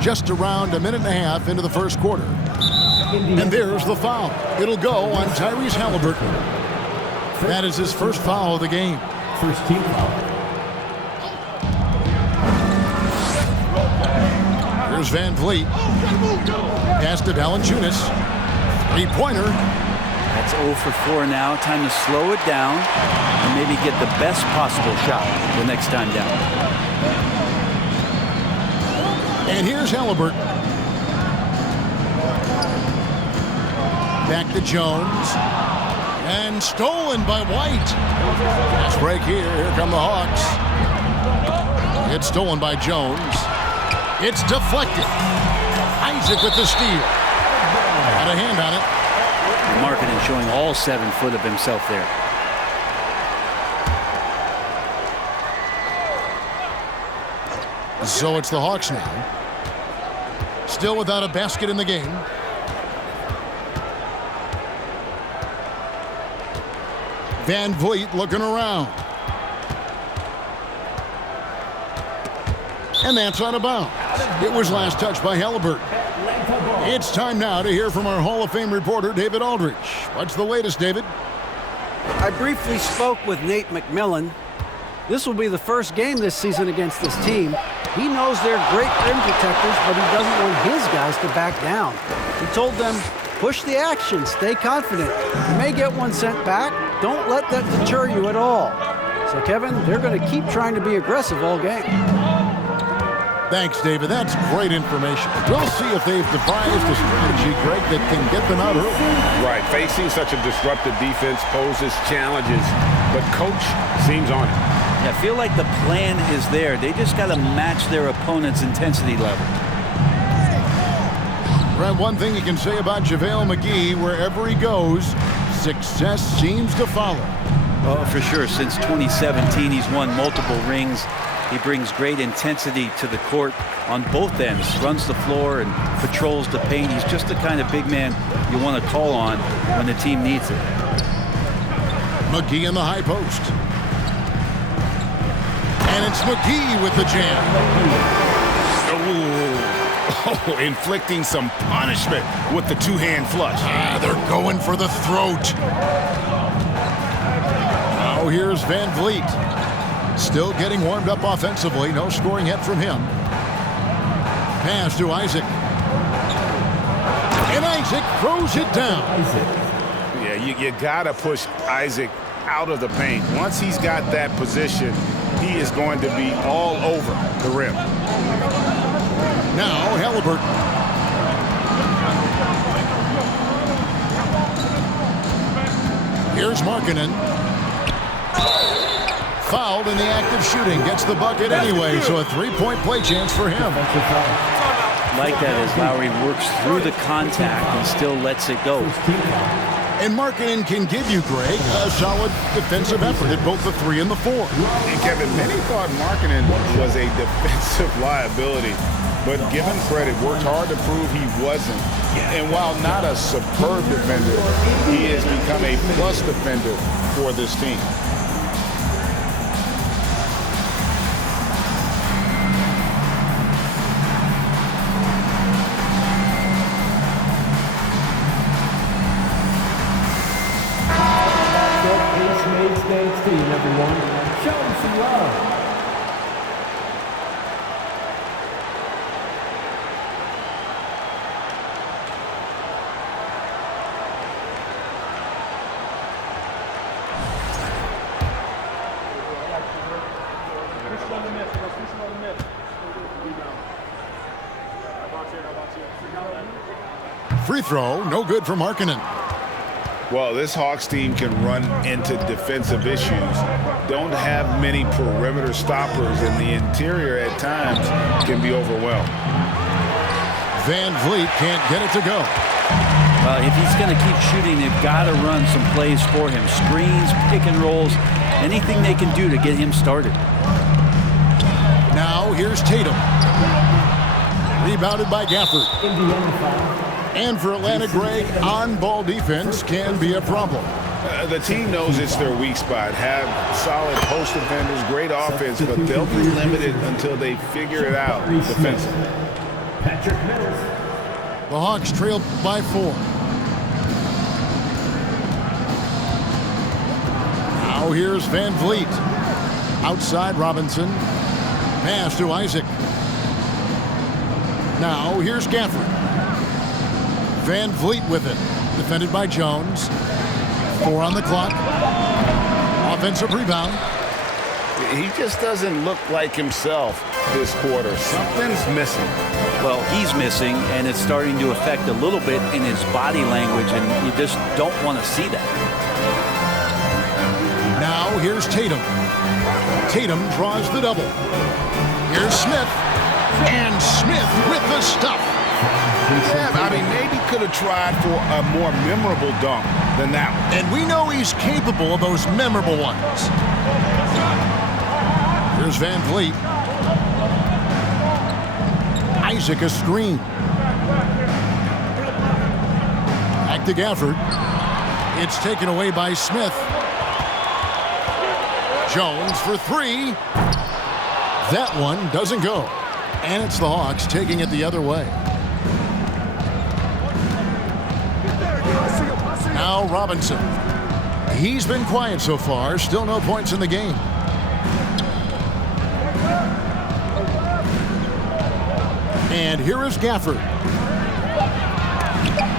just around a minute and a half into the first quarter. And there's the foul. It'll go on Tyrese Halliburton. That is his first foul of the game. First team foul. Here's Van Vliet. Pass to Valanciunas. Three-pointer. That's 0 for 4 now. Time to slow it down and maybe get the best possible shot the next time down. And here's Halliburton. Back to Jones. And stolen by White. Fast break here. Here come the Hawks. It's stolen by Jones. It's deflected. Isaac with the steal. Got a hand on it. Markkanen showing all 7 foot of himself there. So it's the Hawks now. Still without a basket in the game. Van Vliet looking around. And that's out of bounds. It was last touched by Halliburton. It's time now to hear from our Hall of Fame reporter, David Aldridge. What's the latest, David? I briefly spoke with Nate McMillan. This will be the first game this season against this team. He knows they're great rim protectors, but he doesn't want his guys to back down. He told them, push the action, stay confident. You may get one sent back. Don't let that deter you at all. So, Kevin, they're going to keep trying to be aggressive all game. Thanks, David. That's great information. We'll see if they've devised a strategy, Greg, that can get them out early. Right. Facing such a disruptive defense poses challenges, but coach seems on it. Yeah, I feel like the plan is there. They just got to match their opponent's intensity level. Brent, one thing you can say about JaVale McGee, wherever he goes, success seems to follow. Oh, for sure. Since 2017, he's won multiple rings. He brings great intensity to the court on both ends, runs the floor and patrols the paint. He's just the kind of big man you want to call on when the team needs it. McGee in the high post. And it's McGee with the jam. Oh, inflicting some punishment with the two-hand flush. They're going for the throat. Now here's Van Vliet. Still getting warmed up offensively. No scoring yet from him. Pass to Isaac. And Isaac throws it down. Yeah, you got to push Isaac out of the paint. Once he's got that position, he is going to be all over the rim. Now Halliburton. Here's Markkanen. Fouled in the act of shooting. Gets the bucket anyway, so a three-point play chance for him. Like that as Lowry works through the contact and still lets it go. And Markkanen can give you, Greg, a solid defensive effort at both the 3 and the 4. And Kevin, many thought Markkanen was a defensive liability, but given credit, worked hard to prove he wasn't. And while not a superb defender, he has become a plus defender for this team. Thanks team, everyone. Show them some love. Free throw, no good for Markkanen. Well, this Hawks team can run into defensive issues. Don't have many perimeter stoppers, and the interior at times can be overwhelmed. Van Vliet can't get it to go. If he's going to keep shooting, they've got to run some plays for him. Screens, pick and rolls, anything they can do to get him started. Now here's Tatum. Rebounded by Gafford. Indiana foul. And for Atlanta, Greg, on-ball defense can be a problem. The team knows it's their weak spot. Have solid post defenders, great offense, but they'll be limited until they figure it out defensively. Patrick Mills. The Hawks trail by 4. Now here's Van Vliet. Outside Robinson. Pass to Isaac. Now here's Gafford. Van Vliet with it. Defended by Jones. 4 on the clock. Offensive rebound. He just doesn't look like himself this quarter. Something's missing. Well, he's missing, and it's starting to affect a little bit in his body language, and you just don't want to see that. Now here's Tatum. Tatum draws the double. Here's Smith. And Smith with the stuff. Yeah, I mean, maybe could have tried for a more memorable dunk than that one. And we know he's capable of those memorable ones. Here's Van Vliet. Isaac a screen. Back to Gafford. It's taken away by Smith. Jones for 3. That one doesn't go. And it's the Hawks taking it the other way. Now Robinson. He's been quiet so far. Still no points in the game. And here is Gafford.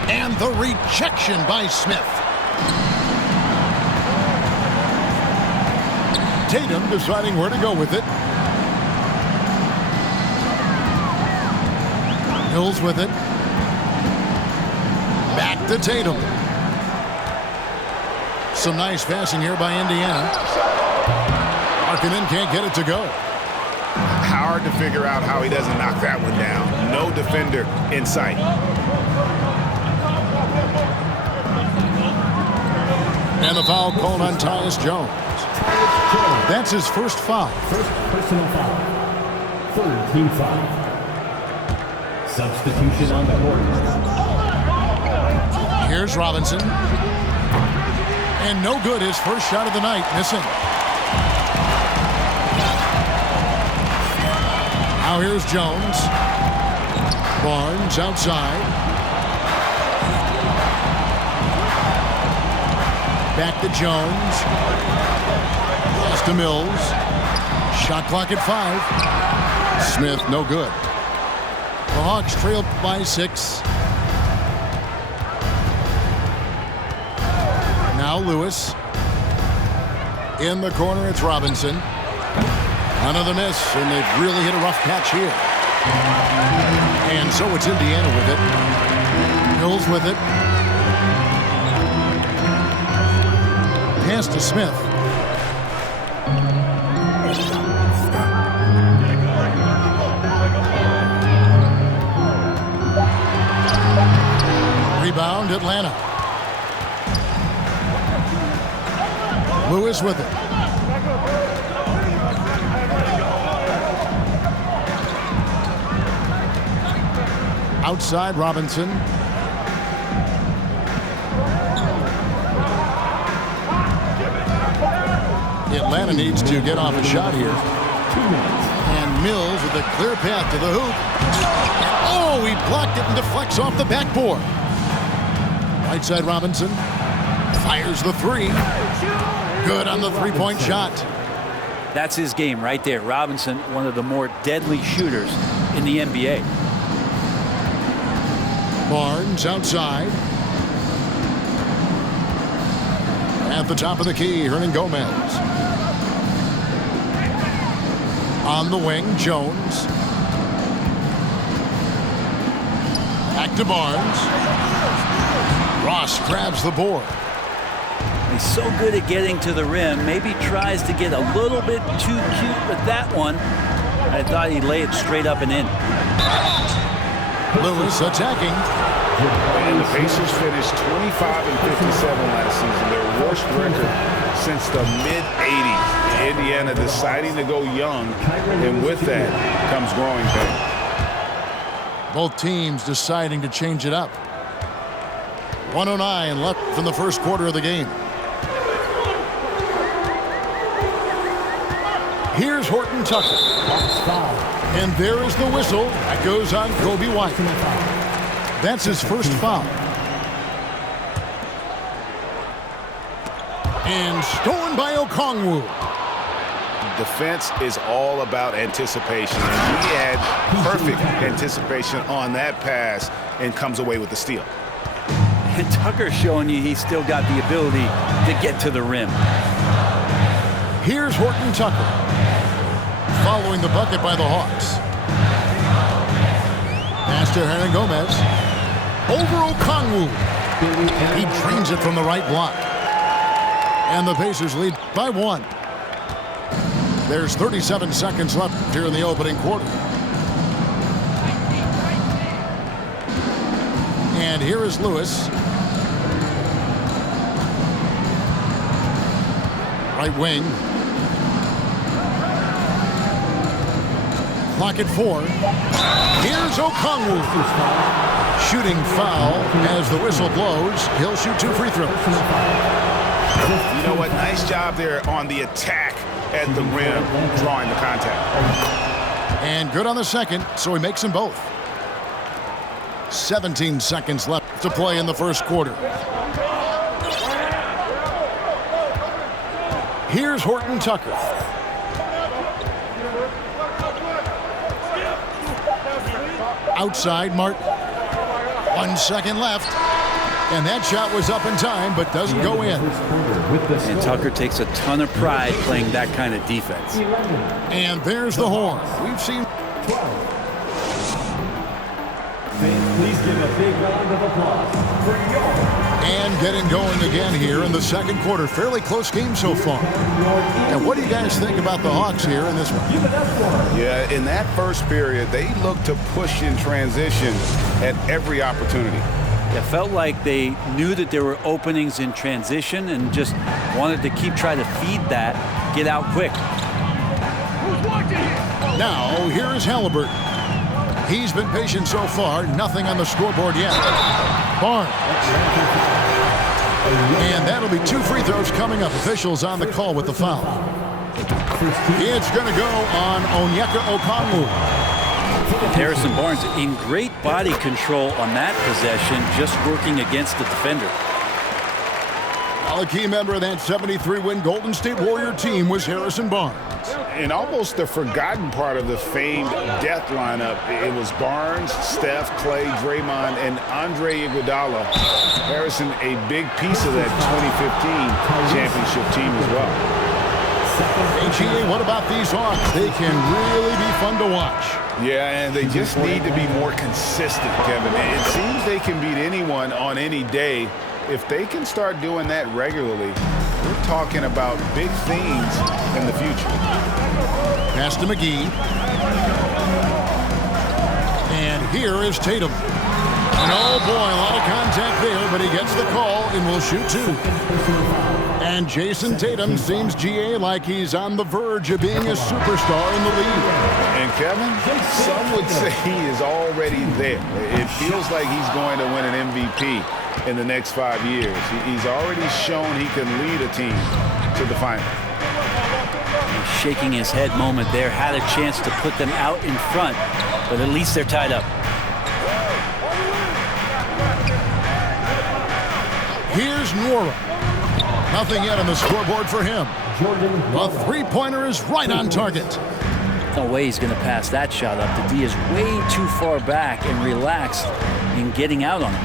And the rejection by Smith. Tatum deciding where to go with it. Hills with it. Back to Tatum. Some nice passing here by Indiana. Markkanen can't get it to go. Hard to figure out how he doesn't knock that one down. No defender in sight. And the foul called on Tyus Jones. That's his first foul. First personal foul. Third team foul. Substitution on the court. Here's Robinson. And no good, his first shot of the night, missing. Now here's Jones. Barnes outside. Back to Jones. Pass to Mills. Shot clock at 5. Smith, no good. The Hawks trailed by 6. Now Lewis. In the corner, it's Robinson. Another miss, and they've really hit a rough patch here. And so it's Indiana with it. Mills with it. Pass to Smith. Rebound, Atlanta. Lewis with it. Outside Robinson. Atlanta needs to get off a shot here. And Mills with a clear path to the hoop. Oh, he blocked it and deflects off the backboard. Right side Robinson. Fires the 3. Good on the three-point shot. That's his game right there. Robinson, one of the more deadly shooters in the NBA. Barnes outside. At the top of the key, Hernan Gomez. On the wing, Jones. Back to Barnes. Ross grabs the board. He's so good at getting to the rim. Maybe tries to get a little bit too cute with that one. I thought he'd lay it straight up and in. Lewis attacking. And the Pacers finished 25 and 57 last season, their worst record since the mid-'80s. Indiana deciding to go young, and with that comes growing pains. Both teams deciding to change it up. 1:09 left from the first quarter of the game. Here's Horton Tucker. And there is the whistle. That goes on Kobe White. That's his first foul. And stolen by Okongwu. Defense is all about anticipation, and he had perfect anticipation on that pass and comes away with the steal. And Tucker's showing you he's still got the ability to get to the rim. Here's Horton Tucker, following the bucket by the Hawks. Pass to Hernan Gomez. Over Okongwu. He drains it from the right block. And the Pacers lead by 1. There's 37 seconds left here in the opening quarter. And here is Lewis. Right wing. Clock at 4. Here's Okongwu. Shooting foul as the whistle blows. He'll shoot 2 free throws. You know what? Nice job there on the attack at the rim, drawing the contact. And good on the second, so he makes them both. 17 seconds left to play in the first quarter. Here's Horton Tucker. Outside Martin. 1 second left. And that shot was up in time, but doesn't go in. And Tucker takes a ton of pride playing that kind of defense. And there's the horn. We've seen. Please give a big round of applause for your. And getting going again here in the second quarter. Fairly close game so far. And what do you guys think about the Hawks here in this one? Yeah, in that first period, they looked to push in transition at every opportunity. It felt like they knew that there were openings in transition and just wanted to keep trying to feed that, get out quick. Now, here is Halliburton. He's been patient so far. Nothing on the scoreboard yet. Barnes. And that'll be 2 free throws coming up. Officials on the call with the foul. It's going to go on Onyeka Okongwu. Harrison Barnes in great body control on that possession, just working against the defender. Well, a key member of that 73-win Golden State Warrior team was Harrison Barnes. And almost the forgotten part of the famed death lineup, it was Barnes, Steph, Clay, Draymond, and Andre Iguodala. Harrison, a big piece of that 2015 championship team as well. AGA, what about these Hawks? They can really be fun to watch. Yeah, and they just need to be more consistent, Kevin. It seems they can beat anyone on any day. If they can start doing that regularly, we're talking about big things in the future. Pass to McGee. And here is Tatum. And oh boy, a lot of contact there, but he gets the call and will shoot 2. And Jason Tatum seems, GA, like he's on the verge of being a superstar in the league. And Kevin, some would say he is already there. It feels like he's going to win an MVP in the next 5 years. He's already shown he can lead a team to the final. Shaking his head moment there, had a chance to put them out in front, but at least they're tied up. Here's Nora. Nothing yet on the scoreboard for him. A three-pointer is right on target. No way he's going to pass that shot up. The D is way too far back and relaxed in getting out on it.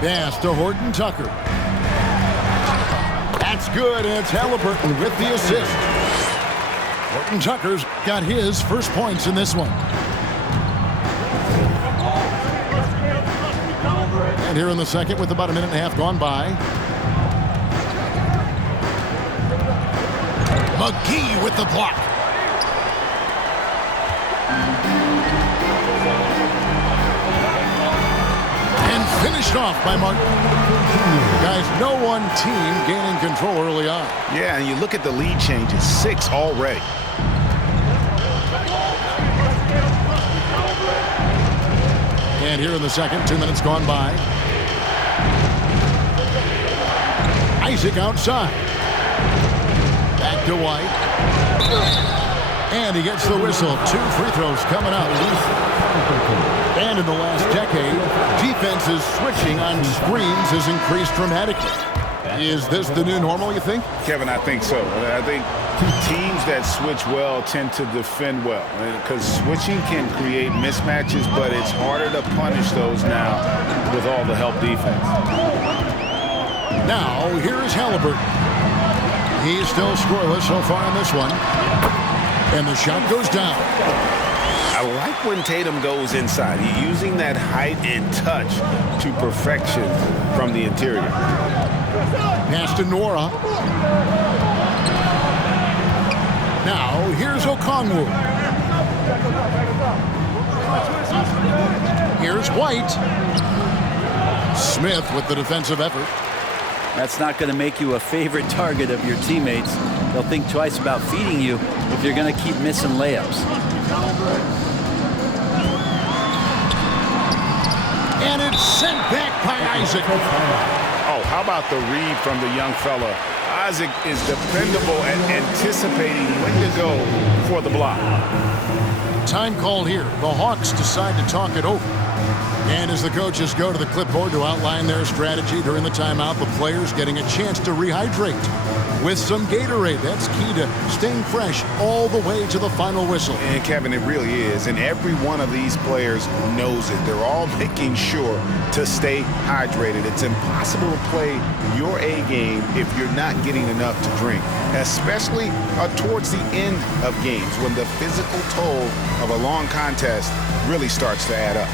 Pass to Horton Tucker. That's good, and it's Halliburton with the assist. Horton Tucker's got his first points in this one. And here in the second with about a minute and a half gone by. McGee with the block. And finished off by Martin. Guys, no one team gaining control early on. Yeah, and you look at the lead changes, 6 already. And here in the second, 2 minutes gone by. Isaac outside. Back to White. And he gets the whistle. 2 free throws coming up. And in the last decade, defenses switching on screens has increased dramatically. Is this the new normal, you think? Kevin, I think so. I think teams that switch well tend to defend well, because switching can create mismatches, but it's harder to punish those now with all the help defense. Now, here is Halliburton. He's still scoreless so far in this one. And the shot goes down. I like when Tatum goes inside. He's using that height and touch to perfection from the interior. Pass to Nora. Now, here's Okongwu. Here's White. Smith with the defensive effort. That's not going to make you a favorite target of your teammates. They'll think twice about feeding you if you're going to keep missing layups. And it's sent back by Isaac. Oh, how about the read from the young fella? Isaac is dependable at anticipating when to go for the block. Time called here. The Hawks decide to talk it over. And as the coaches go to the clipboard to outline their strategy during the timeout, the players getting a chance to rehydrate with some Gatorade. That's key to staying fresh all the way to the final whistle. And Kevin, it really is. And every one of these players knows it. They're all making sure to stay hydrated. It's impossible to play your A game if you're not getting enough to drink, especially towards the end of games when the physical toll of a long contest really starts to add up.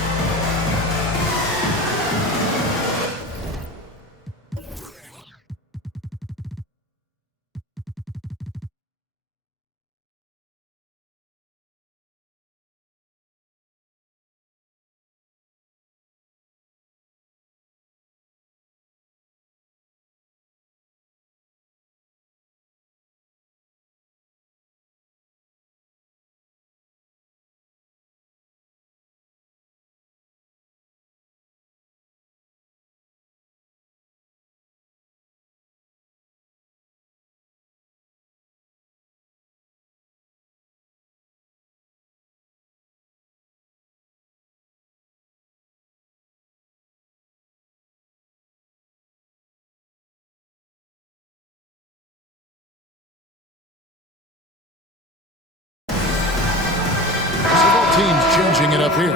Teams changing it up here.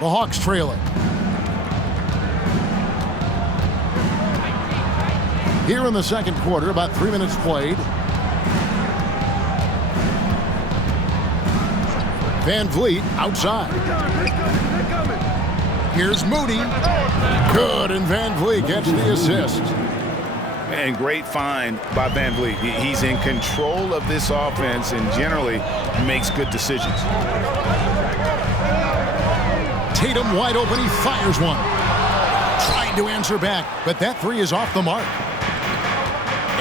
The Hawks trailing. Here in the second quarter, about 3 minutes played. Van Vliet outside. Here's Moody. Good, and Van Vliet gets the assist. And great find by Van Vliet. He's in control of this offense and generally makes good decisions. Tatum wide open. He fires one. Trying to answer back, but that three is off the mark.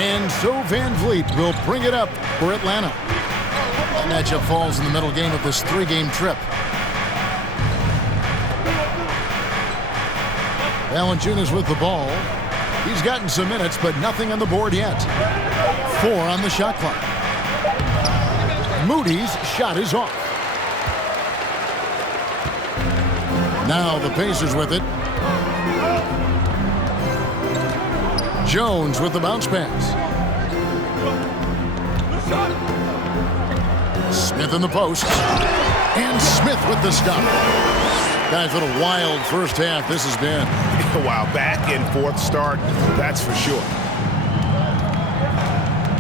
And so Van Vliet will bring it up for Atlanta. That matchup falls in the middle game of this 3-game trip. Valanciunas with the ball. He's gotten some minutes, but nothing on the board yet. 4 on the shot clock. Moody's shot is off. Now the Pacers with it. Jones with the bounce pass. Smith in the post. And Smith with the stop. Guys, what a wild first half this has been. Wow, back and forth start, that's for sure.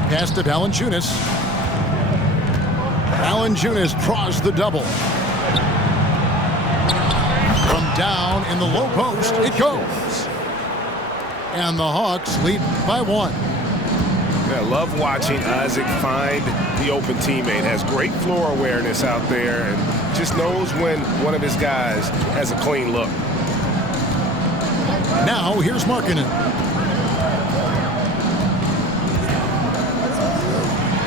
Pass to Valanciunas. Valanciunas draws the double. From down in the low post, it goes. And the Hawks lead by 1. I love watching Isaac find the open teammate. Has great floor awareness out there and just knows when one of his guys has a clean look. Now here's Markkanen.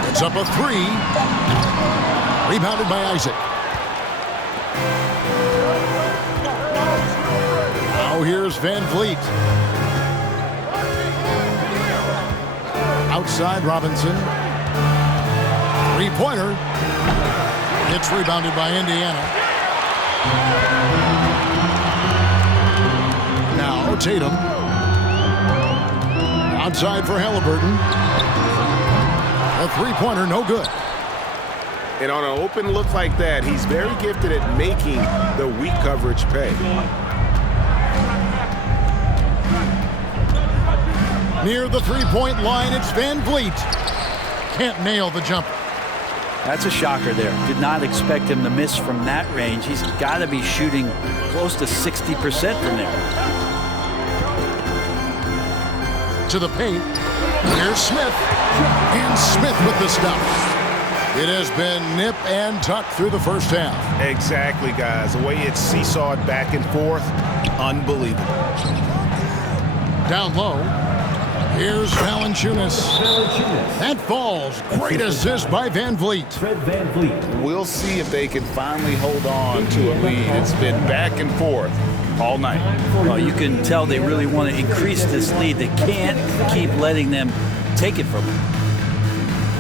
It's up a 3. Rebounded by Isaac. Now here's Van Vliet. Outside Robinson. Three-pointer. It's rebounded by Indiana. Now Tatum. Outside for Halliburton. A three-pointer, no good. And on an open look like that, he's very gifted at making the weak coverage pay. Near the three-point line, it's Van Vliet. Can't nail the jumper. That's a shocker there. Did not expect him to miss from that range. He's got to be shooting close to 60% from there. To the paint. Here's Smith. And Smith with the stuff. It has been nip and tuck through the first half. Exactly, guys. The way it's seesawed back and forth, unbelievable. Down low. Here's Valanciunas. That falls. Great assist by Van Vliet. Van Vliet. We'll see if they can finally hold on to a lead. It's been back and forth all night. Well, you can tell they really want to increase this lead. They can't keep letting them take it from them.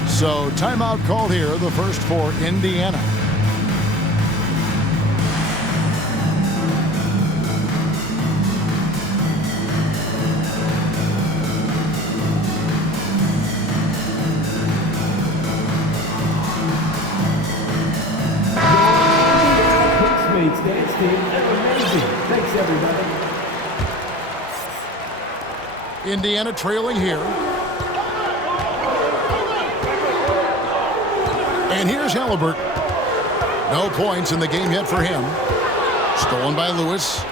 So timeout called here, the first for Indiana. Dance team, they're amazing. Thanks, everybody. Indiana trailing here. And here's Halliburton. No points in the game yet for him. Stolen by Lewis.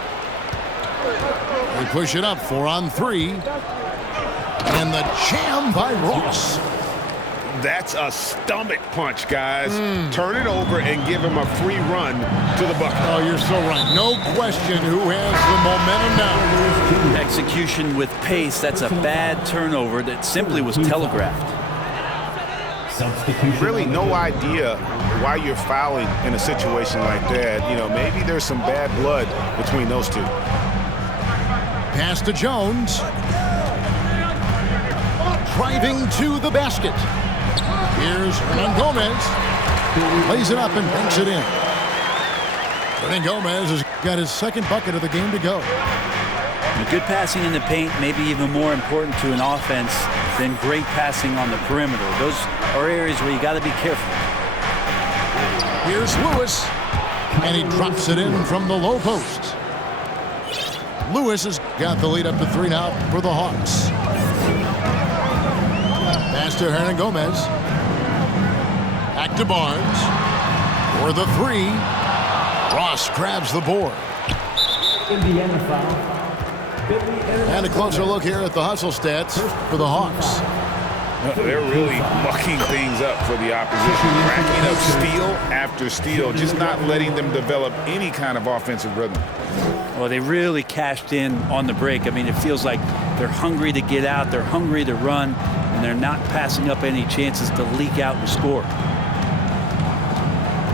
They push it up 4-on-3. And the jam by Ross. That's a stomach punch, guys. Turn it over and give him a free run to the bucket. Oh, you're so right. No question who has the momentum now. Execution with pace. That's a bad turnover that simply was telegraphed. Really no idea why you're fouling in a situation like that. You know, maybe there's some bad blood between those two. Pass to Jones. Driving to the basket. Here's Hernan Gomez. Lays it up and banks it in. Hernan Gomez has got his second bucket of the game to go. And good passing in the paint may be even more important to an offense than great passing on the perimeter. Those are areas where you got to be careful. Here's Lewis. And he drops it in from the low post. Lewis has got the lead up to 3 now for the Hawks. Pass to Hernan Gomez. Back to Barnes. For the 3. Ross grabs the board. Indiana foul. And a closer look here at the hustle stats for the Hawks. They're really mucking things up for the opposition. Racking up steal after steal. Just not letting them develop any kind of offensive rhythm. Well, they really cashed in on the break. I mean, it feels like they're hungry to get out. They're hungry to run. And they're not passing up any chances to leak out and score.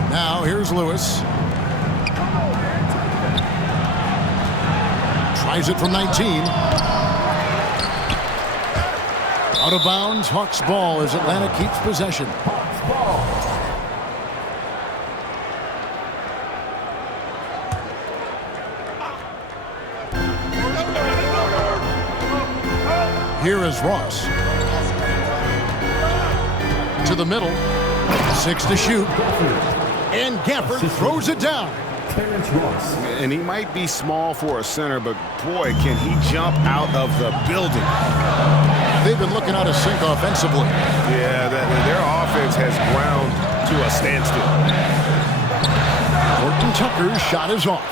Now here's Lewis. Tries it from 19. Out of bounds, Hawks ball as Atlanta keeps possession. Here is Ross. To the middle. 6 to shoot. And Gafford throws it down. Ross. And he might be small for a center, but boy, can he jump out of the building. They've been looking out of sync offensively. Yeah, their offense has ground to a standstill. Horton Tucker's shot is off.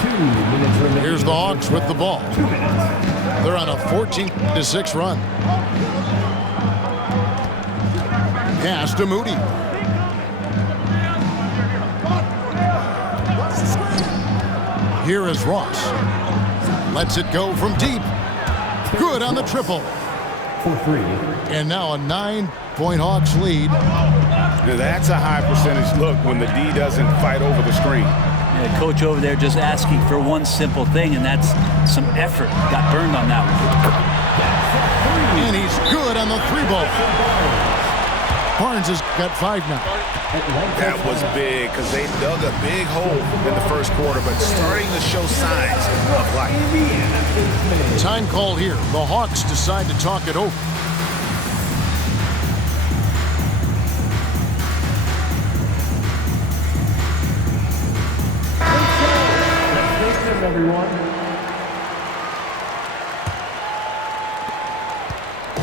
2 minutes remaining. Here's the Hawks with the ball. 2 minutes. They're on a 14-6 run. Pass to Moody. Here is Ross. Lets it go from deep. Good on the triple. For 3. And now a 9-point Hawks lead. That's a high percentage look when the D doesn't fight over the screen. The coach over there just asking for one simple thing, and that's some effort. Got burned on that one. And he's good on the 3-ball. Barnes has got 5 now. That was big because they dug a big hole in the first quarter, but starting to show signs of life. Time called here. The Hawks decide to talk it over.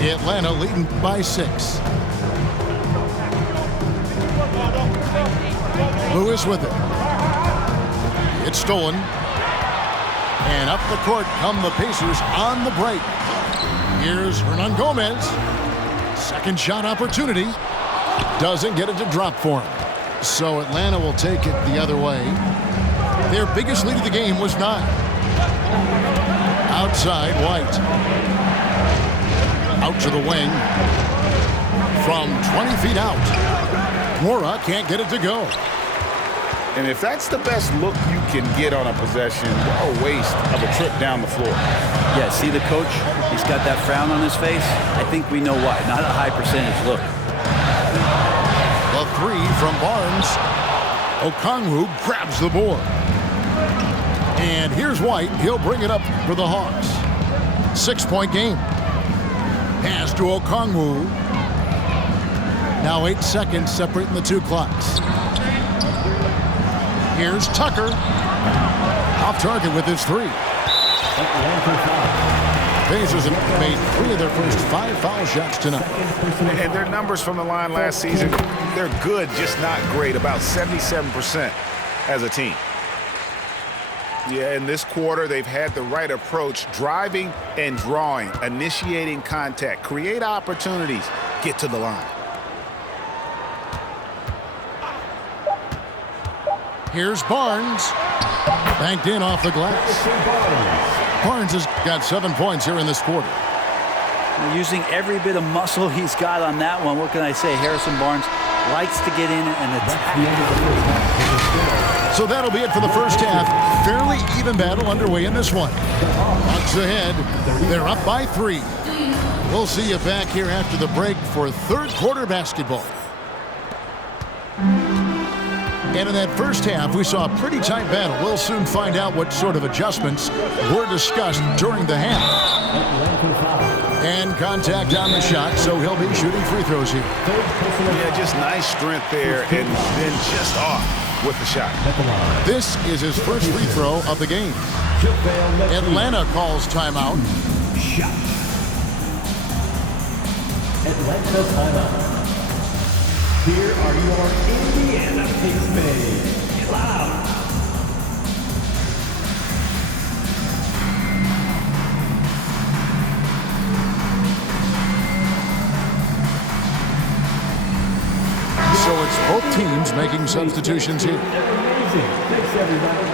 Atlanta leading by 6. Lewis with it. It's stolen. And up the court come the Pacers on the break. Here's Hernan Gomez. Second shot opportunity. Doesn't get it to drop for him. So Atlanta will take it the other way. Their biggest lead of the game was 9. Outside, White. Out to the wing. From 20 feet out. Mora can't get it to go. And if that's the best look you can get on a possession, what a waste of a trip down the floor. Yeah, see the coach? He's got that frown on his face. I think we know why. Not a high percentage look. The 3 from Barnes. Okongwu grabs the board. And here's White. He'll bring it up for the Hawks. 6-point game. Pass to Okongwu. Now 8 seconds separating the 2 clocks. Here's Tucker. Off target with his 3. Pacers have made 3 of their first 5 foul shots tonight. And their numbers from the line last season, they're good, just not great. About 77% as a team. Yeah, in this quarter, they've had the right approach, driving and drawing, initiating contact, create opportunities, get to the line. Here's Barnes. Banked in off the glass. Barnes has got 7 points here in this quarter. Using every bit of muscle he's got on that one. What can I say? Harrison Barnes likes to get in and attack. So that'll be it for the first half. Fairly even battle underway in this one. Hawks ahead. They're up by 3. We'll see you back here after the break for third quarter basketball. And in that first half, we saw a pretty tight battle. We'll soon find out what sort of adjustments were discussed during the half. And contact on the shot, so he'll be shooting free throws here. Yeah, just nice strength there, and then just off with the shot. This is his first free throw of the game. Atlanta calls timeout. Atlanta timeout. Here are your Indiana picks made. Get loud. So it's both teams making substitutions here. Amazing. Thanks, everybody.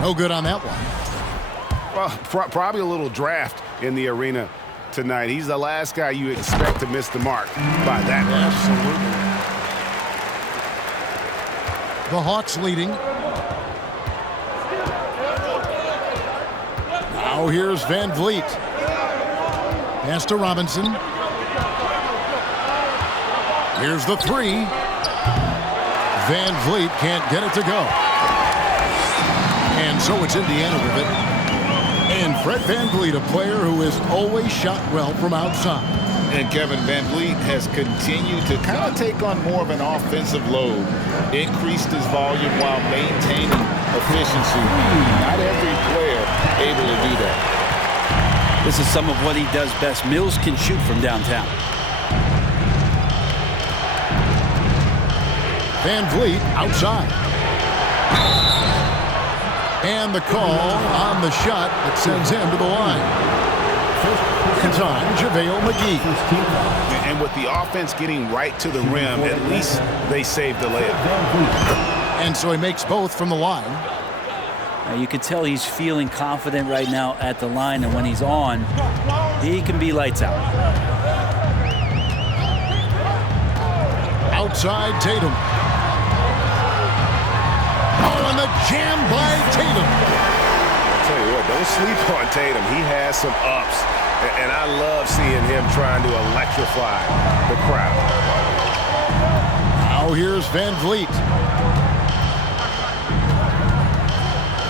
No good on that one. Well, probably a little draft in the arena tonight. He's the last guy you expect to miss the mark by that much. Absolutely. The Hawks leading. Now here's Van Vliet. Pass to Robinson. Here's the 3. Van Vliet can't get it to go. And so it's Indiana with it. And Fred Van Vliet, a player who has always shot well from outside. And Kevin Van Vliet has continued to kind of take on more of an offensive load, increased his volume while maintaining efficiency. Not every player able to do that. This is some of what he does best. Mills can shoot from downtown. Van Vliet outside. And the call on the shot that sends him to the line. It's on JaVale McGee. And with the offense getting right to the rim, at least they saved the layup. And so he makes both from the line. Now you can tell he's feeling confident right now at the line, and when he's on, he can be lights out. Outside Tatum. Oh, and the jam by Tatum. I'll tell you what, don't sleep on Tatum. He has some ups, and I love seeing him trying to electrify the crowd. Now here's Van Vliet.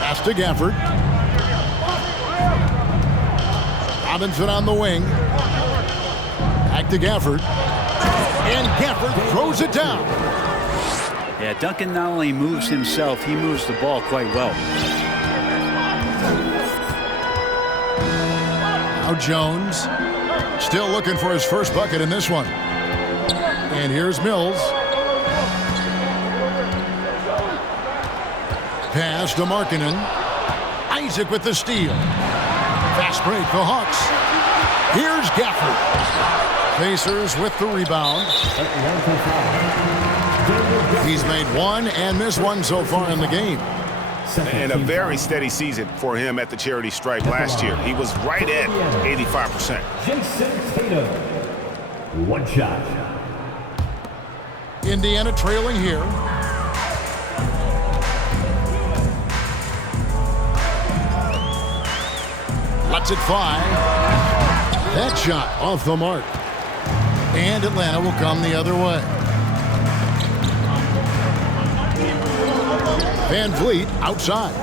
Pass to Gafford. Robinson on the wing. Back to Gafford. And Gafford throws it down. Yeah, Duncan not only moves himself, he moves the ball quite well. Now Jones still looking for his first bucket in this one. And here's Mills. Pass to Markkanen. Isaac with the steal. Fast break, the Hawks. Here's Gafford. Pacers with the rebound. He's made one and missed one so far in the game. And a very steady season for him at the charity stripe last year. He was right at 85%. Jason Tatum. One shot. Indiana trailing here. Lets it fly. That shot off the mark. And Atlanta will come the other way. Van Vliet outside.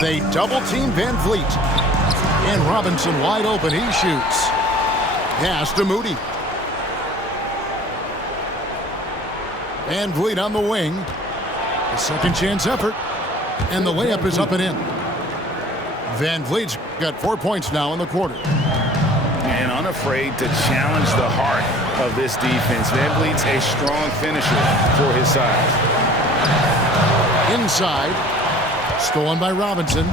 They double team Van Vliet. And Robinson wide open. He shoots. Pass to Moody. Van Vliet on the wing. A second chance effort. And the layup is up and in. Van Vliet's got 4 points now in the quarter. And unafraid to challenge the heart of this defense. Van Vliet's a strong finisher for his size. Inside. Stolen by Robinson.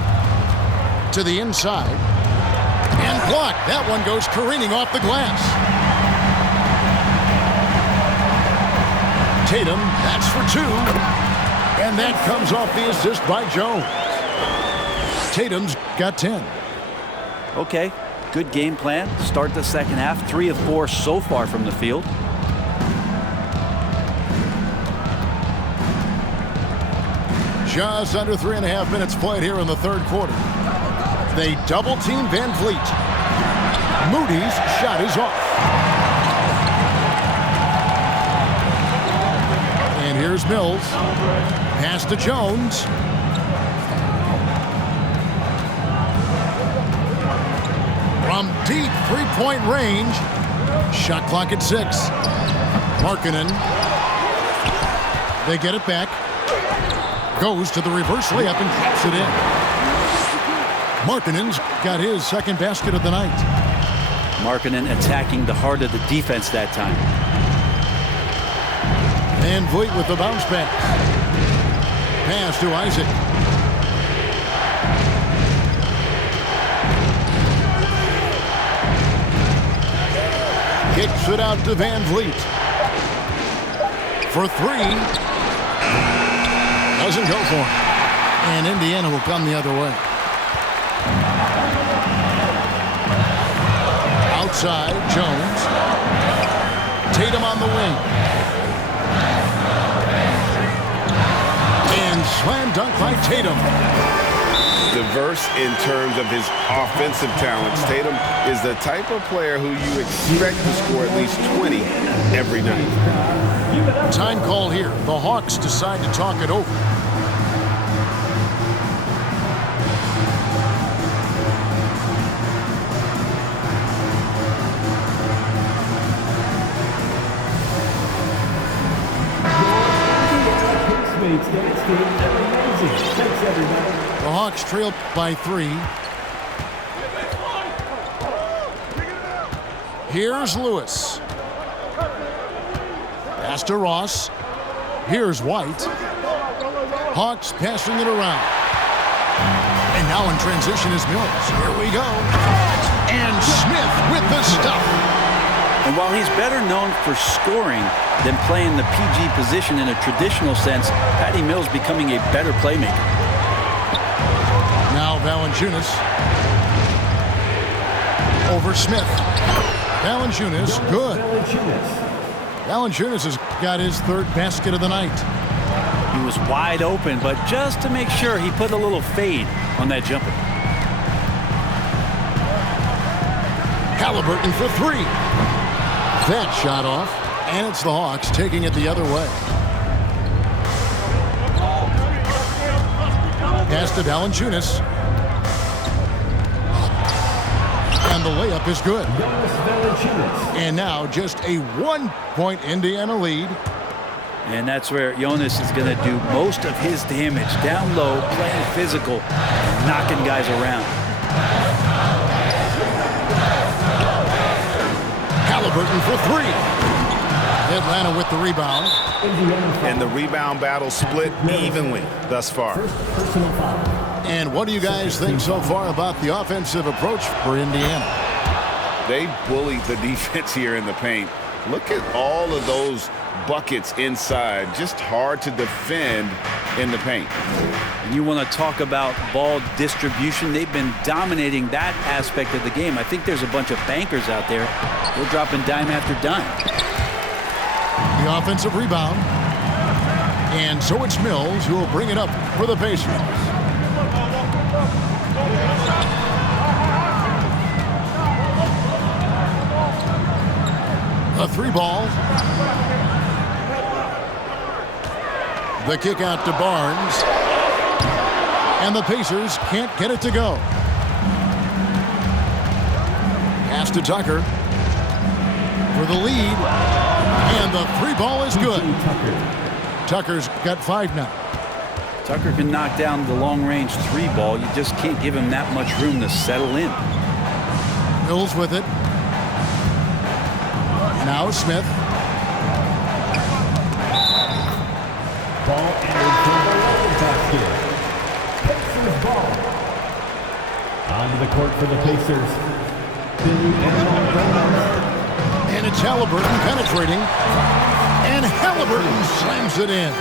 To the inside. And blocked. That one goes careening off the glass. Tatum, that's for two. And that comes off the assist by Jones. Tatum's got 10. Okay, good game plan. Start the second half. 3 of 4 so far from the field. Just under 3.5 minutes played here in the third quarter. They double team Van Vliet. Moody's shot is off. And here's Mills. Pass to Jones. From deep three-point range. Shot clock at 6. Markkanen. They get it back. Goes to the reverse layup and drops it in. Markkanen's got his second basket of the night. Markkanen attacking the heart of the defense that time. Van Vliet with the bounce pass. Pass to Isaac. Kicks it out to Van Vliet. For 3. Doesn't go for it. And Indiana will come the other way. Outside, Jones. Tatum on the wing. And slam dunk by Tatum. Diverse in terms of his offensive talents. Tatum is the type of player who you expect to score at least 20 every night. Time call here. The Hawks decide to talk it over. The Hawks trail by 3. Here's Lewis. Pass to Ross. Here's White. Hawks passing it around. And Now in transition is Mills. Here we go. And Smith with the stuff. And while he's better known for scoring than playing the PG position in a traditional sense, Patty Mills becoming a better playmaker. Now Valanciunas over Smith. Valanciunas, good. Valanciunas has got his third basket of the night. He was wide open, but just to make sure, he put a little fade on that jumper. Halliburton for three. That shot off, and it's the Hawks taking it the other way. Pass to Valanciunas. And the layup is good. And now just a 1-point Indiana lead. And that's where Jonas is going to do most of his damage. Down low, playing physical, knocking guys around. Halliburton for three. Atlanta with the rebound. And the rebound battle split evenly thus far. And what do you guys think so far about the offensive approach for Indiana? They bullied the defense here in the paint. Look at all of those buckets inside. Just hard to defend in the paint. And you want to talk about ball distribution. They've been dominating that aspect of the game. I think there's a bunch of bankers out there. They're dropping dime after dime. The offensive rebound. And so it's Mills who will bring it up for the Pacers. A three ball. The kick out to Barnes. And the Pacers can't get it to go. Pass to Tucker. For the lead. And the three ball is good. Tucker's got 5 now. Tucker can knock down the long-range three ball. You just can't give him that much room to settle in. Mills with it. Now Smith. Ball entered for the Lakers basket. Pacers ball. Onto the court for the Pacers. And it's Halliburton penetrating. And Halliburton slams it in.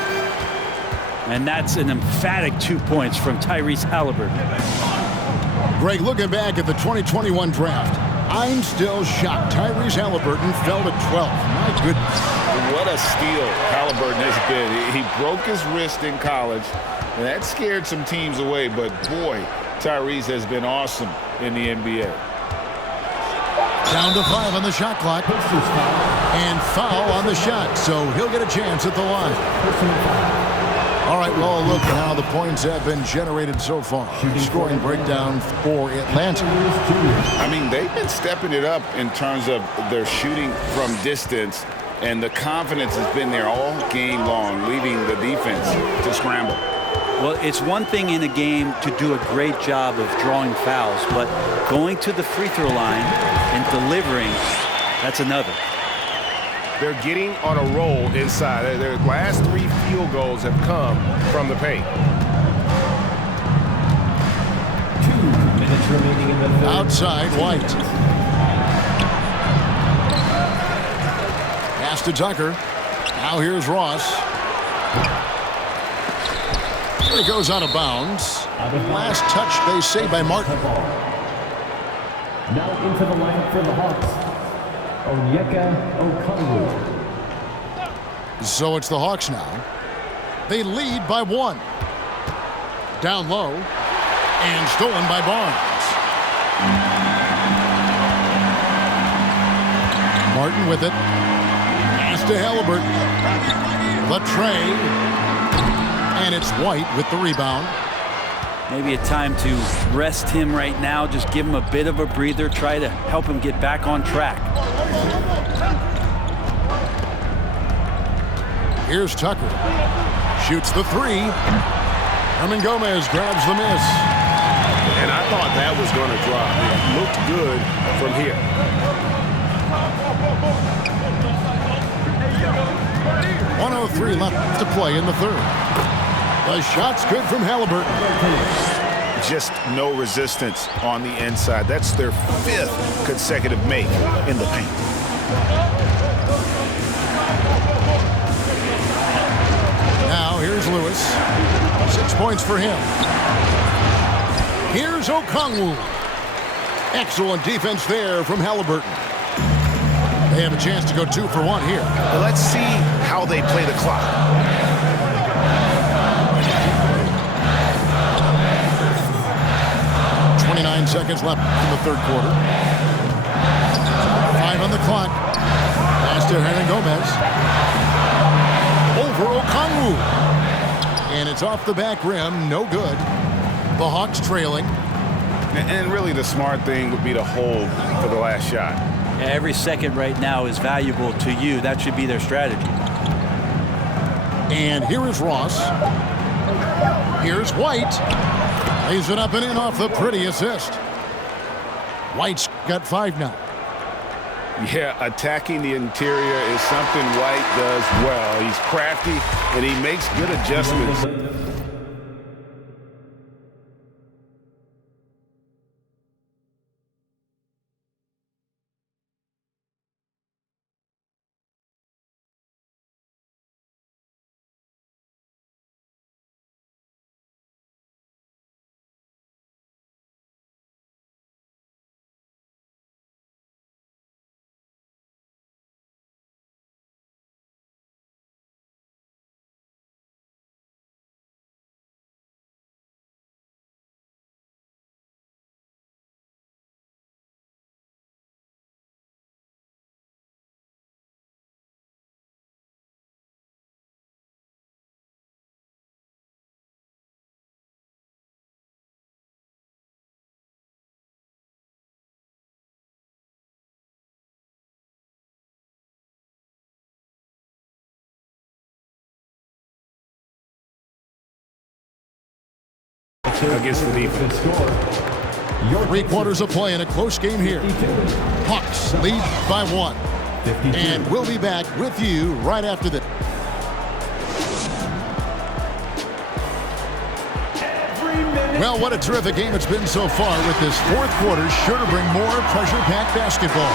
And that's an emphatic 2 points from Tyrese Halliburton. Greg, looking back at the 2021 draft, I'm still shocked Tyrese Halliburton fell to 12th. My goodness. What a steal Halliburton has been. He broke his wrist in college, and that scared some teams away. But, boy, Tyrese has been awesome in the NBA. Down to 5 on the shot clock. And foul on the shot, so he'll get a chance at the line. All right, well, look at how the points have been generated so far. Scoring breakdown for Atlanta. I mean, they've been stepping it up in terms of their shooting from distance, and the confidence has been there all game long, leaving the defense to scramble. Well, it's one thing in a game to do a great job of drawing fouls, but going to the free throw line and delivering, that's another. They're getting on a roll inside. Their last 3 field goals have come from the paint. 2 minutes remaining in the third. Outside, White. Pass to Tucker. Now here's Ross. He goes out of bounds. Last touch, they say, by Martin. Now into the line for the Hawks. Onyeka Okongwu. So it's the Hawks now. They lead by 1. Down low. And stolen by Barnes. Martin with it. Pass to Halliburton. The tray. And it's White with the rebound. Maybe a time to rest him right now. Just give him a bit of a breather. Try to help him get back on track. Here's Tucker. Shoots the 3. Herman Gomez grabs the miss. And I thought that was going to drop. It looked good from here. 1:03 left to play in the third. The shot's good from Halliburton. just no resistance on the inside. That's their 5th consecutive make in the paint. Now here's Lewis. 6 points for him. Here's Okongwu. Excellent defense there from Halliburton. They have a chance to go 2 for 1 here. Let's see how they play the clock. Seconds left in the 3rd quarter. 5 on the clock. Pass to Hernangomez. Over Okongwu. And it's off the back rim. No good. The Hawks trailing. And really the smart thing would be to hold for the last shot. Yeah, every second right now is valuable to you. That should be their strategy. And here is Ross. Here's White. Lays it up and in off the pretty assist. White's got 5 now. Yeah, attacking the interior is something White does well. He's crafty and he makes good adjustments. Against the defense. 3 quarters of play in a close game here. Hawks lead by 1. And we'll be back with you right after this. Well, what a terrific game it's been so far, with this 4th quarter sure to bring more pressure-packed basketball.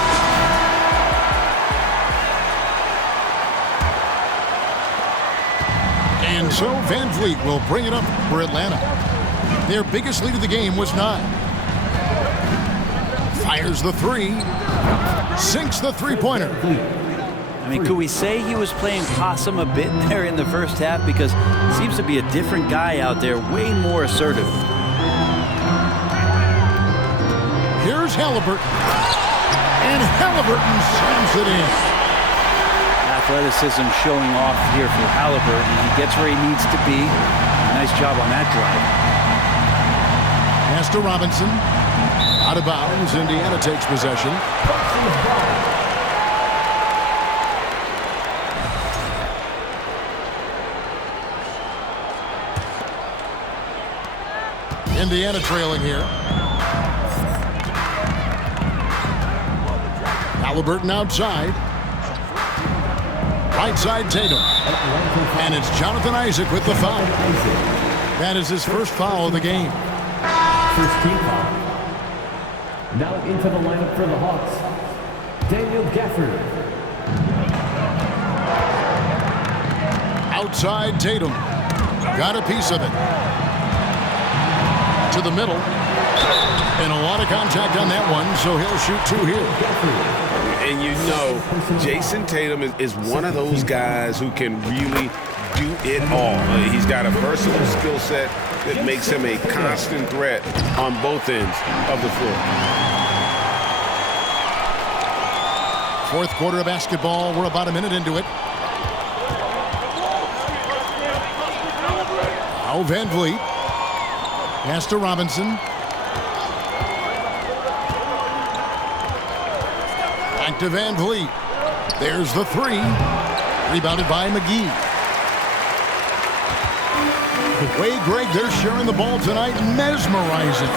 And so Van Vliet will bring it up for Atlanta. Their biggest lead of the game was 9. Fires the 3. Sinks the 3-pointer. I mean, could we say he was playing possum a bit there in the first half? Because it seems to be a different guy out there, way more assertive. Here's Halliburton. And Halliburton slams it in. Athleticism showing off here for Halliburton. He gets where he needs to be. Nice job on that drive. Pass to Robinson. Out of bounds. Indiana takes possession. Indiana trailing here. Halliburton outside. Right side Tatum. And it's Jonathan Isaac with the foul. That is his first foul of the game. First team foul. Now into the lineup for the Hawks, Daniel Gafford. Outside Tatum. Got a piece of it. To the middle. And a lot of contact on that one, so he'll shoot 2 here. And you know, Jason Tatum is one of those guys who can really do it all. He's got a versatile skill set that makes him a constant threat on both ends of the floor. 4th quarter of basketball. We're about a minute into it. Now Van Vliet. Pass to Robinson. Back to Van Vliet. There's the 3. Rebounded by McGee. Wade, Greg, they're sharing the ball tonight. Mesmerizing.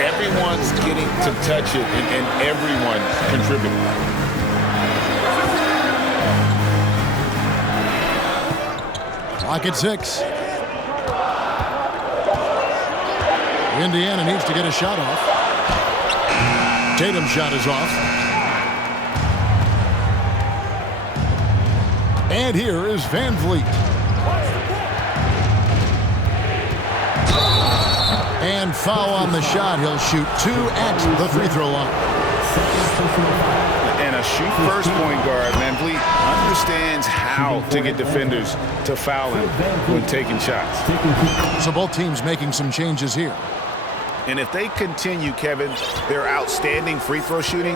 Everyone's getting to touch it, and everyone's contributing. Clock at 6. Indiana needs to get a shot off. Tatum's shot is off. And here is Van Vliet. And foul on the shot. He'll shoot 2 at the free throw line. And a shoot-first point guard, Van Vliet, understands how to get defenders to foul him when taking shots. So both teams making some changes here. And if they continue, Kevin, their outstanding free throw shooting,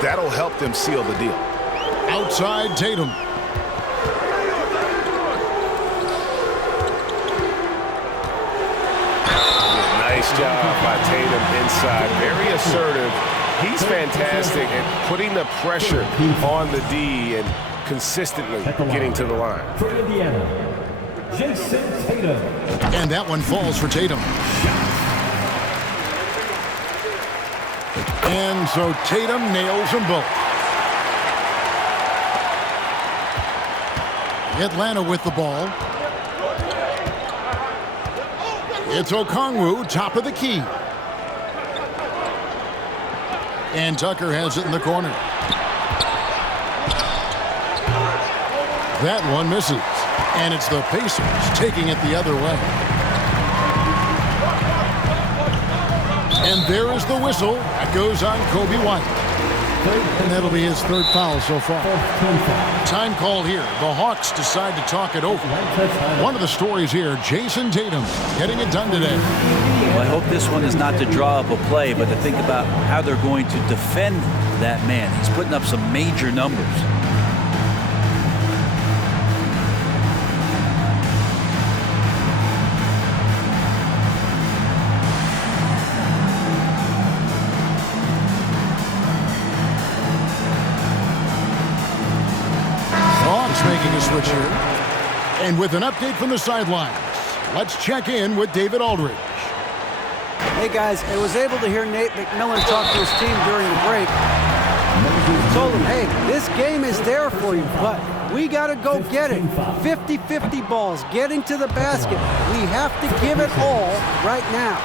that'll help them seal the deal. Outside Tatum. Nice job by Tatum inside. Very assertive. He's fantastic at putting the pressure on the D and consistently getting to the line. For Indiana, Jason Tatum. And that one falls for Tatum. And so Tatum nails them both. Atlanta with the ball. It's Okongwu, top of the key. And Tucker has it in the corner. That one misses. And it's the Pacers taking it the other way. And there is the whistle. That goes on Kobe White. And that'll be his 3rd foul so far. Time call here. The Hawks decide to talk it over. One of the stories here, Jason Tatum getting it done today. Well, I hope this one is not to draw up a play, but to think about how they're going to defend that man. He's putting up some major numbers. Making a switch here. And with an update from the sidelines, let's check in with David Aldridge. Hey guys, I was able to hear Nate McMillan talk to his team during the break. He told them, hey, this game is there for you, but we got to go get it. 50-50 balls, getting to the basket. We have to give it all right now.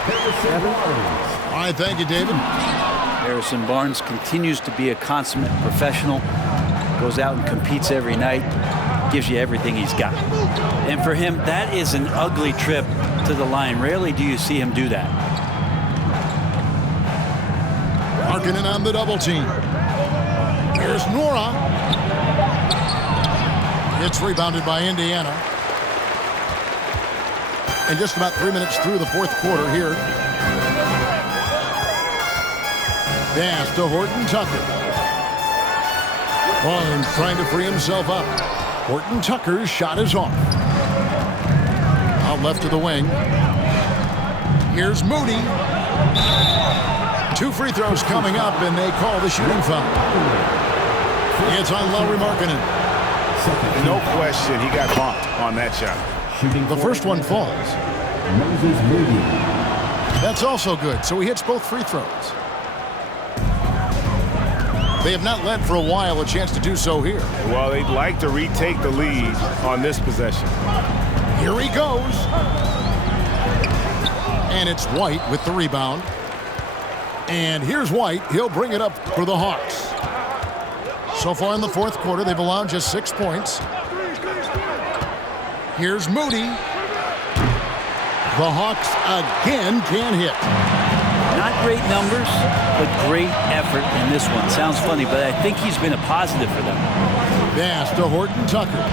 All right, thank you, David. Harrison Barnes continues to be a consummate professional. Goes out and competes every night, gives you everything he's got. And for him, that is an ugly trip to the line. Rarely do you see him do that. Markkanen on the double team. Here's Nora. It's rebounded by Indiana. And just about 3 minutes through the 4th quarter here. Pass to Horton Tucker. Barnes trying to free himself up. Horton Tucker's shot is off. Out left to the wing. Here's Moody. 2 free throws coming up, and they call the shooting foul. It's on Lauri Markkanen. No question, he got bumped on that shot. The first one falls. That's also good, so he hits both free throws. They have not led for a while, a chance to do so here. Well, they'd like to retake the lead on this possession. Here he goes. And it's White with the rebound. And here's White. He'll bring it up for the Hawks. So far in the 4th quarter, they've allowed just 6 points. Here's Moody. The Hawks again can't hit. Not great numbers, but great effort in this one. Sounds funny, but I think he's been a positive for them. Pass to Horton Tucker.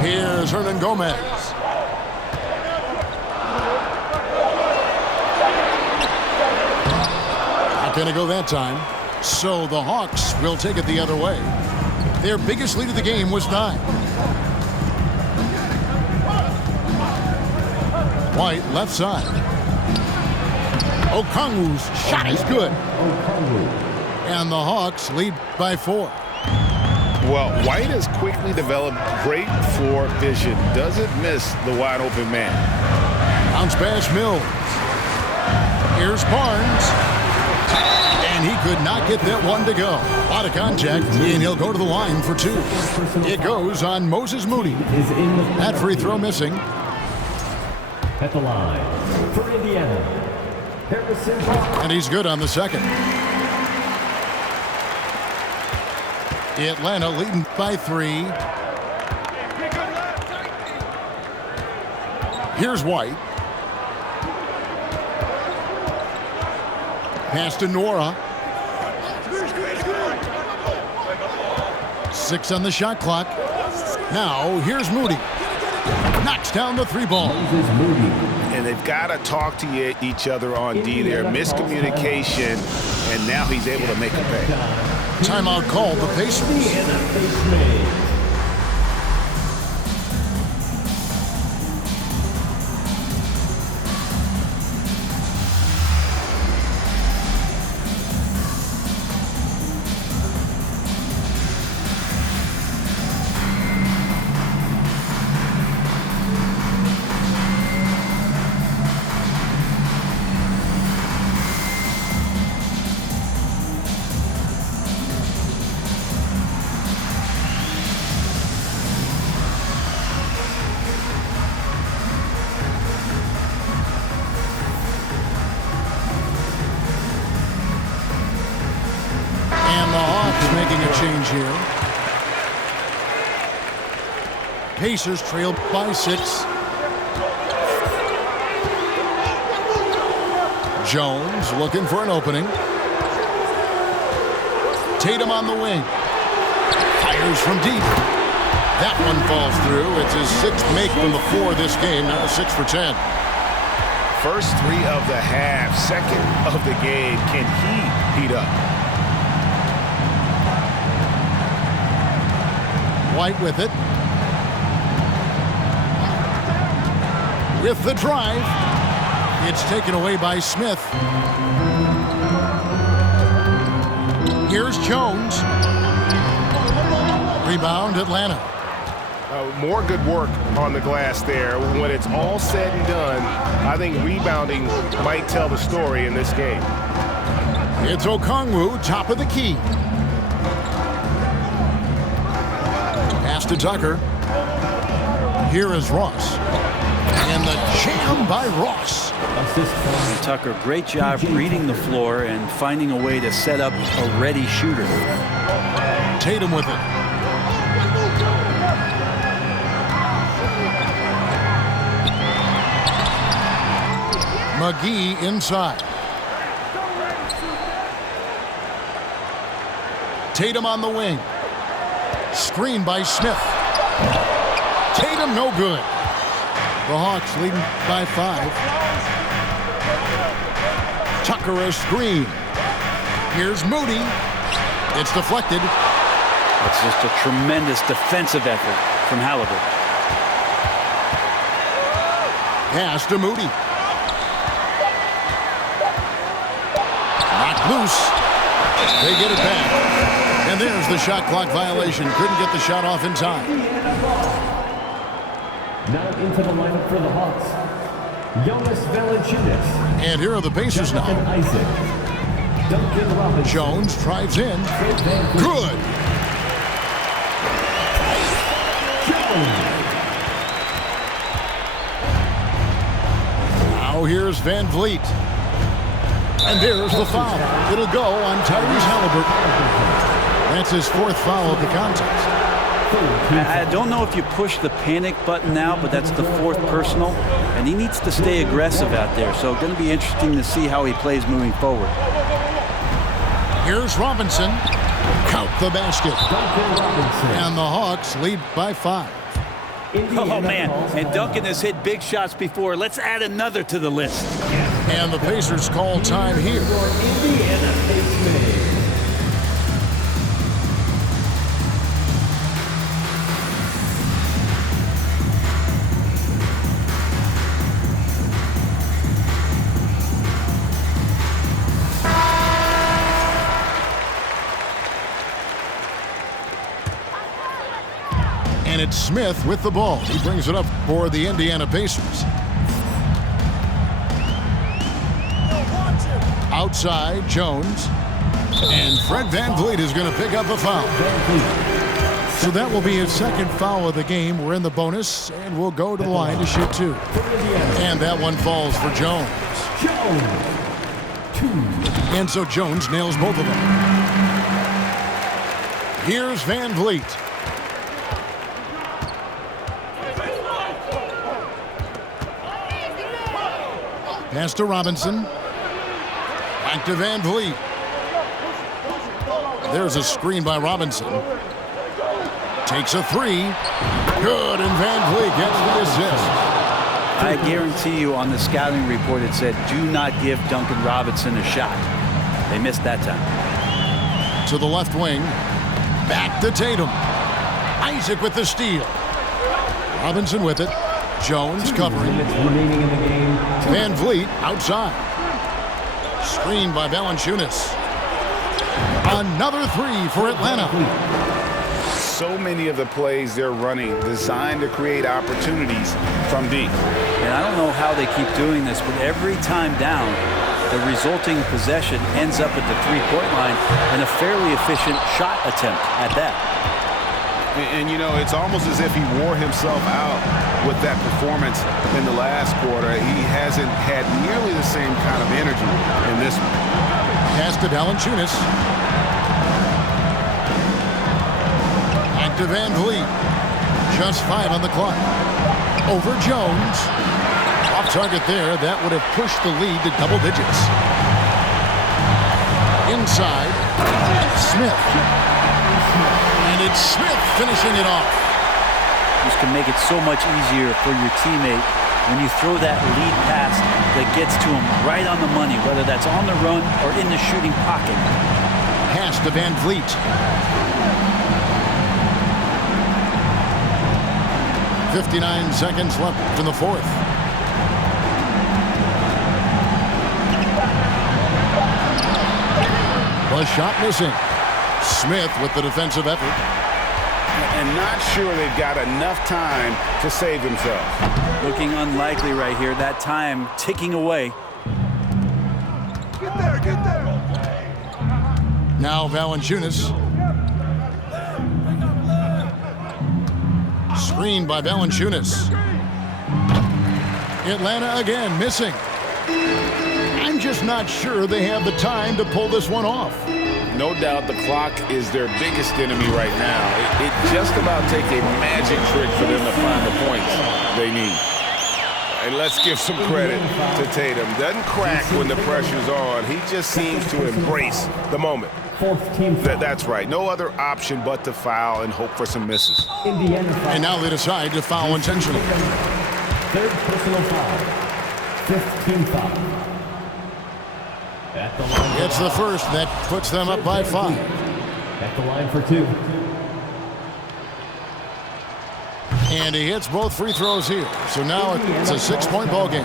Here's Hernan Gomez. Not going to go that time. So the Hawks will take it the other way. Their biggest lead of the game was 9. White left side. Okongwu's shot is good. And the Hawks lead by 4. Well, White has quickly developed great floor vision. Doesn't miss the wide open man. Bounce pass Mills. Here's Barnes. And And he could not get that one to go. A lot of contact, and he'll go to the line for 2. It goes on Moses Moody. That free throw missing. At the line for Indiana, Harrison. And he's good on the second. Atlanta leading by 3. Here's White. Pass to Nora. 6 on the shot clock. Now here's Moody. Knocks down the 3 ball. And they've got to talk to each other on D there. Miscommunication, and now he's able to make a pay. Timeout called the Pacers. Making a change here. Pacers trail by 6. Jones looking for an opening. Tatum on the wing. Fires from deep. That one falls through. It's his 6th make from the floor this game. Now 6 for 10. First 3 of the half. Second of the game. Can he heat up? White with it. With the drive. It's taken away by Smith. Here's Jones. Rebound, Atlanta. More good work on the glass there. When it's all said and done, I think rebounding might tell the story in this game. It's Okongwu, top of the key. Pass to Tucker. Here is Ross. And the jam by Ross. Tucker, great job reading the floor and finding a way to set up a ready shooter. Tatum with it. McGee inside. Tatum on the wing. Screen by Smith. Tatum no good. The Hawks leading by 5. Tucker a screen. Here's Moody. It's deflected. It's just a tremendous defensive effort from Halliburton. Pass to Moody. Knocked loose. They get it back. And there's the shot clock violation. Couldn't get the shot off in time. Now into the lineup for the Hawks, Jonas Valanciunas. And here are the Pacers now. Jones drives in. Good. Now here's Van Vliet. And there's the foul. It'll go on Tyrese Halliburton. That's his 4th foul of the contest. I don't know if you push the panic button now, but that's the 4th personal, and he needs to stay aggressive out there. So going to be interesting to see how he plays moving forward. Here's Robinson. Count the basket. And the Hawks lead by 5. Oh, man. And Duncan has hit big shots before. Let's add another to the list. And the Pacers call time here. And it's Smith with the ball. He brings it up for the Indiana Pacers. Outside, Jones. And Fred VanVleet is going to pick up a foul. So that will be his second foul of the game. We're in the bonus, and we'll go to the line to shoot 2. And that one falls for Jones. And so Jones nails both of them. Here's VanVleet. Pass to Robinson. Back to VanVleet. There's a screen by Robinson. Takes a 3. Good, and VanVleet gets the assist. I guarantee you on the scouting report it said, do not give Duncan Robinson a shot. They missed that time. To the left wing. Back to Tatum. Isaac with the steal. Robinson with it. Jones covering. VanVleet outside. Screen by Valanciunas. Another 3 for Atlanta. So many of the plays they're running designed to create opportunities from deep. And I don't know how they keep doing this, but every time down, the resulting possession ends up at the three-point line and a fairly efficient shot attempt at that. And you know, it's almost as if he wore himself out with that performance in the last quarter. He hasn't had nearly the same kind of energy in this one. Pass to Valanciunas. Back to VanVleet. Just 5 on the clock. Over Jones. Off target there. That would have pushed the lead to double digits. Inside. Smith. And it's Smith finishing it off. This can make it so much easier for your teammate when you throw that lead pass that gets to him right on the money, whether that's on the run or in the shooting pocket. Pass to VanVleet. .59 seconds left in the fourth. The shot missing. Smith with the defensive effort. And not sure they've got enough time to save themselves. Looking unlikely right here. That time ticking away. Get there, get there. Now Valanciunas. Screen by Valanciunas. Atlanta again missing. I'm just not sure they have the time to pull this one off. No doubt the clock is their biggest enemy right now. It just about take a magic trick for them to find the points they need. And let's give some credit to Tatum. Doesn't crack when the pressure's on. He just seems to embrace the moment. That's right. No other option but to foul and hope for some misses. And now they decide to foul intentionally. Third personal foul. 15 foul. At the line. It's the first that puts them up by 5. At the line for 2. And he hits both free throws here. So now it's a 6-point ball game.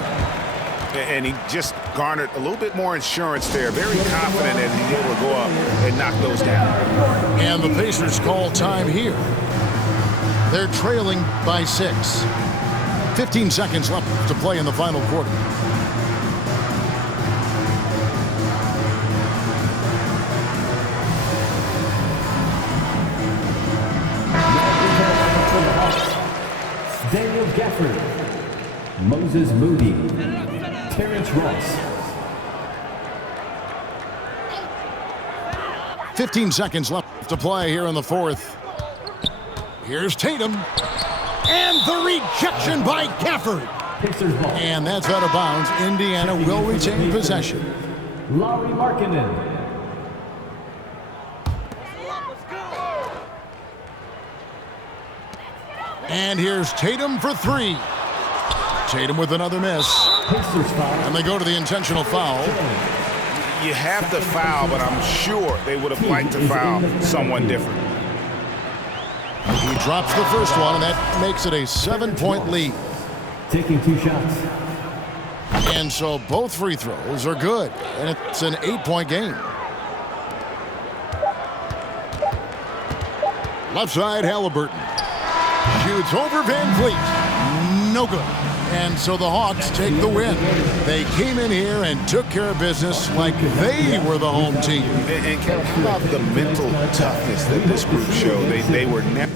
And he just garnered a little bit more insurance there. Very confident that he's able to go up and knock those down. And the Pacers call time here. They're trailing by 6. 15 seconds left to play in the final quarter. Daniel Gafford, Moses Moody, Terrence Ross. 15 seconds left to play here in the fourth. Here's Tatum. And the rejection by Gafford. Pacers ball. And that's out of bounds. Indiana will retain possession. Lauri Markkanen. And here's Tatum for 3. Tatum with another miss. Pacers foul. And they go to the intentional foul. You have the foul, but I'm sure they would have liked to foul someone different. He drops the first one, and that makes it a 7-point lead. Taking 2 shots. And so both free throws are good, and it's an 8-point game. Left side, Halliburton. Shoots over VanVleet. No good. And so the Hawks take the win. They came in here and took care of business like they were the home team. And Kevin, how about the mental toughness that this group showed? They were never...